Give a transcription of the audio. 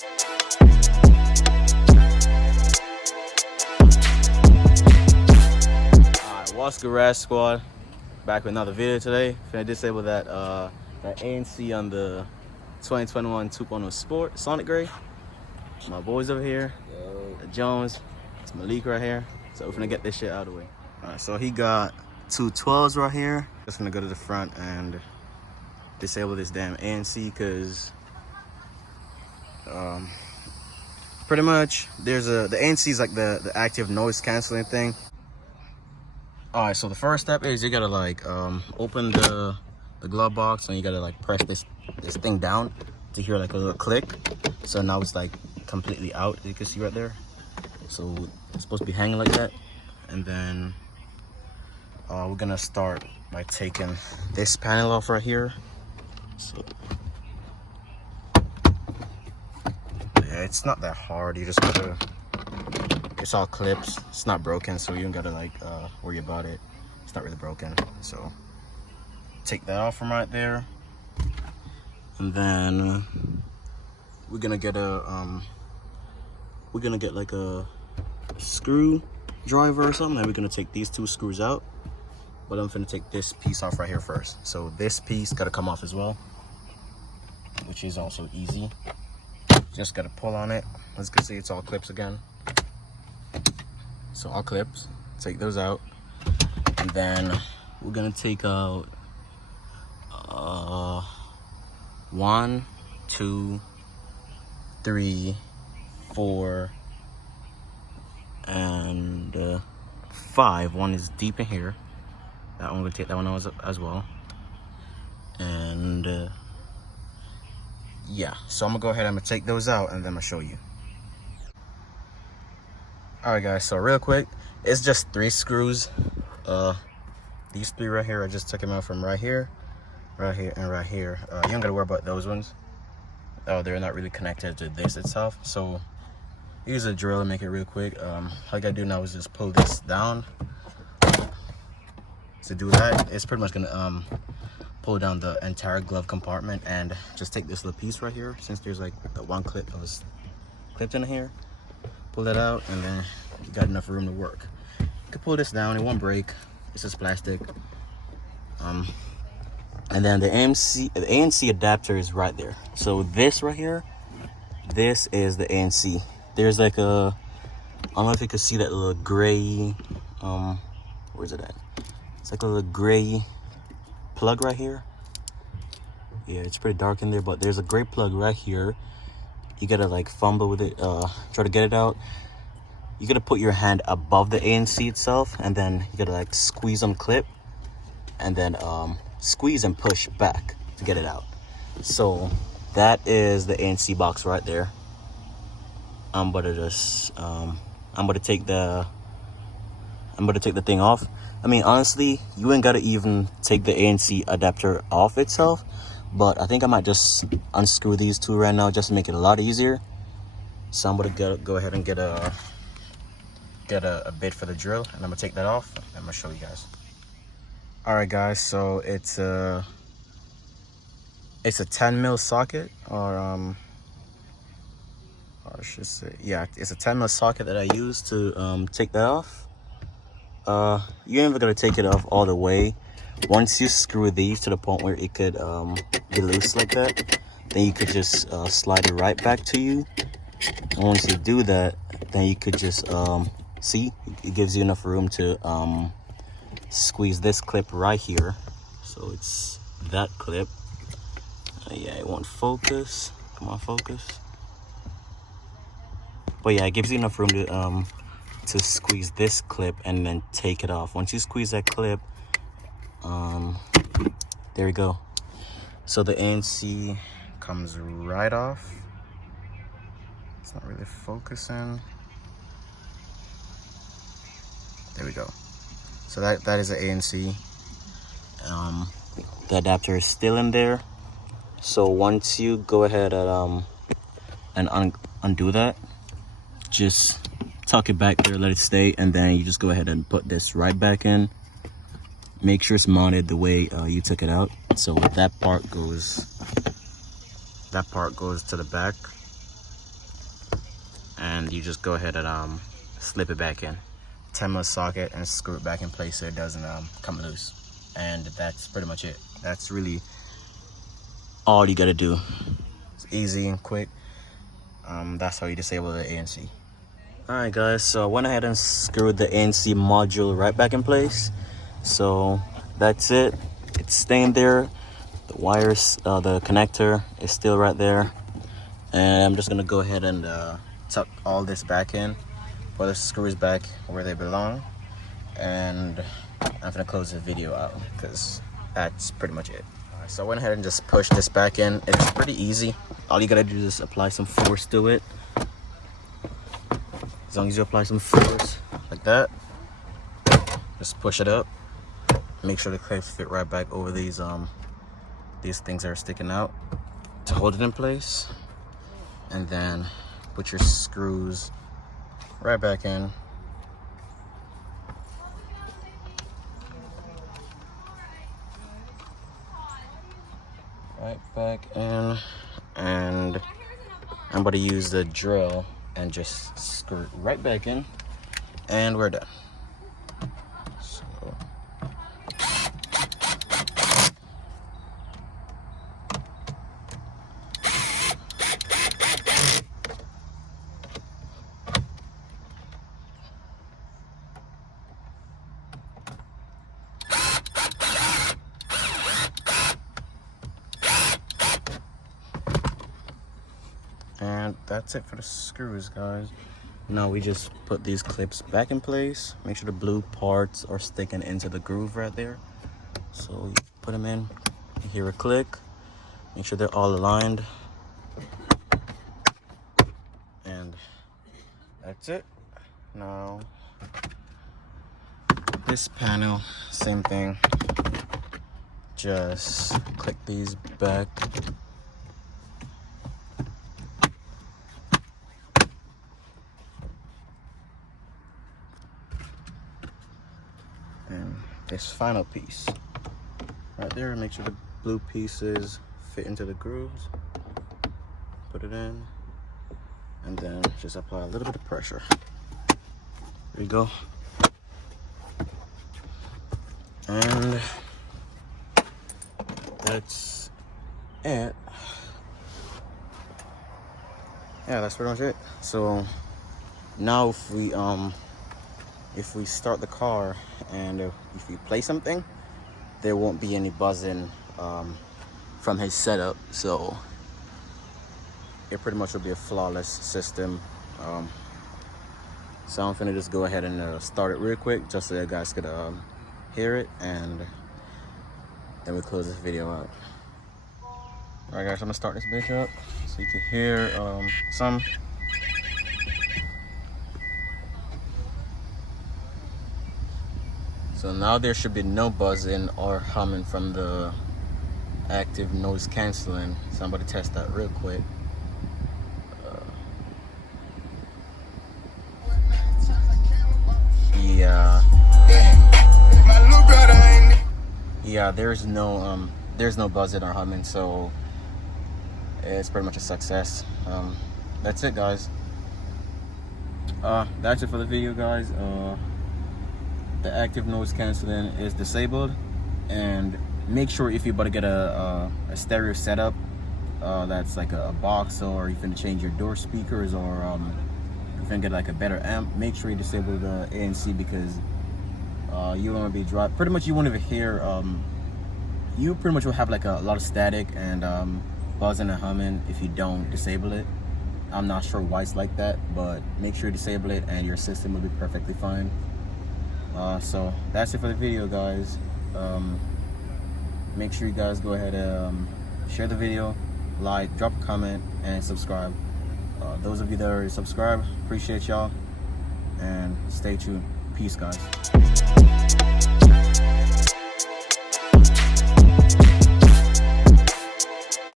Alright, what's good, Raz Squad? Back with another video today. Finna disable that ANC on the 2021 2.0 Sport Sonic Gray. My boys over here, Jones, it's Malik right here. So we're finna get this shit out of the way. Alright, so he got two 12s right here. Just gonna go to the front and disable this damn ANC because pretty much the ANC is like the active noise canceling thing. Alright, so the first step is you gotta like open the glove box and you gotta like press this thing down to hear like a little click. So now it's like completely out, you can see right there. So it's supposed to be hanging like that. And then we're gonna start by taking this panel off right here. So yeah, it's not that hard. You just gotta, it's all clips, it's not broken, so you don't gotta like worry about it. It's not really broken. So take that off from right there, and then we're gonna get like a screw driver or something, and we're gonna take these two screws out. But I'm gonna take this piece off right here first. So this piece gotta come off as well, which is also easy. Just gotta pull on it. As you can see, it's all clips again. So all clips, take those out. And then we're gonna take out 1, 2, 3, 4, and 5. One is deep in here. That one, we're gonna take that one out as well. And yeah, so I'm gonna go ahead and I'm gonna take those out and then I'm gonna show you. Alright guys, so real quick, it's just 3 screws. These 3 right here, I just took them out from right here, and right here. You don't gotta worry about those ones. They're not really connected to this itself. So use a drill and make it real quick. All I gotta do now is just pull this down. To do that, it's pretty much gonna pull down the entire glove compartment, and just take this little piece right here, since there's like the one clip that was clipped in here. Pull that out, and then you got enough room to work. You can pull this down, it won't break. It's just plastic. And then the ANC adapter is right there. So this right here, this is the ANC. There's like a, I don't know if you can see that little gray, where's it at? It's like a little gray plug right here. Yeah, it's pretty dark in there, but there's a gray plug right here. You gotta like fumble with it, try to get it out. You gotta put your hand above the ANC itself, and then you gotta like squeeze on clip, and then squeeze and push back to get it out. So that is the ANC box right there. I'm gonna just I'm gonna take the thing off. I mean, honestly, you ain't gotta even take the ANC adapter off itself, but I think I might just unscrew these two right now just to make it a lot easier. So I'm gonna go ahead and get a bit for the drill, and I'm gonna take that off and I'm gonna show you guys. All right guys, so it's a 10 mil socket, or I should say, yeah, it's a 10 mil socket that I use to take that off. You ain't even gonna take it off all the way. Once you screw these to the point where it could be loose like that, then you could just slide it right back to you. And once you do that, then you could just see, it gives you enough room to squeeze this clip right here. So it's that clip. Yeah, it won't focus. Come on, focus. But yeah, it gives you enough room to squeeze this clip and then take it off. Once you squeeze that clip, there we go. So the ANC comes right off. It's not really focusing. There we go. So that is the ANC. The adapter is still in there. So once you go ahead and undo that, just tuck it back there, let it stay, and then you just go ahead and put this right back in. Make sure it's mounted the way you took it out. So that part goes to the back, and you just go ahead and slip it back in. 10mm socket and screw it back in place so it doesn't come loose. And that's pretty much it. That's really all you gotta do. It's easy and quick. That's how you disable the ANC. Alright guys, so I went ahead and screwed the ANC module right back in place. So that's it. It's staying there. The wires, the connector is still right there. And I'm just gonna go ahead and tuck all this back in, put the screws back where they belong, and I'm gonna close the video out because that's pretty much it. Alright, so I went ahead and just pushed this back in. It's pretty easy. All you gotta do is apply some force to it. As long as you apply some force like that, just push it up. Make sure the clips fit right back over these things that are sticking out to hold it in place. And then put your screws right back in. Right back in. And I'm going to use the drill and just screw it right back in. And we're done. And that's it for the screws, guys. Now we just put these clips back in place. Make sure the blue parts are sticking into the groove right there. So you put them in, you hear a click. Make sure they're all aligned. And that's it. Now this panel, same thing. Just click these back. And this final piece right there, make sure the blue pieces fit into the grooves. Put it in, and then just apply a little bit of pressure. There you go. And that's it. Yeah, that's pretty much it. So now if we start the car and if we play something, there won't be any buzzing from his setup. So it pretty much will be a flawless system. So I'm gonna just go ahead and start it real quick just so you guys could hear it, and then we close this video out. Alright guys, I'm gonna start this bitch up so you can hear some. So now there should be no buzzing or humming from the active noise canceling. So I'm going to test that real quick. Yeah, there's no buzzing or humming, so it's pretty much a success. That's it, guys. That's it for the video, guys. The active noise canceling is disabled, and make sure if you're about to get a stereo setup that's like a box, or you're finna change your door speakers, or you're finna get like a better amp, make sure you disable the ANC, because you don't want to be dry. Pretty much you won't even hear, you pretty much will have like a lot of static and buzzing and humming if you don't disable it. I'm not sure why it's like that, but make sure you disable it and your system will be perfectly fine. So that's it for the video, guys. Make sure you guys go ahead and share the video, like, drop a comment, and subscribe. Those of you that are subscribed, appreciate y'all, and stay tuned. Peace, guys.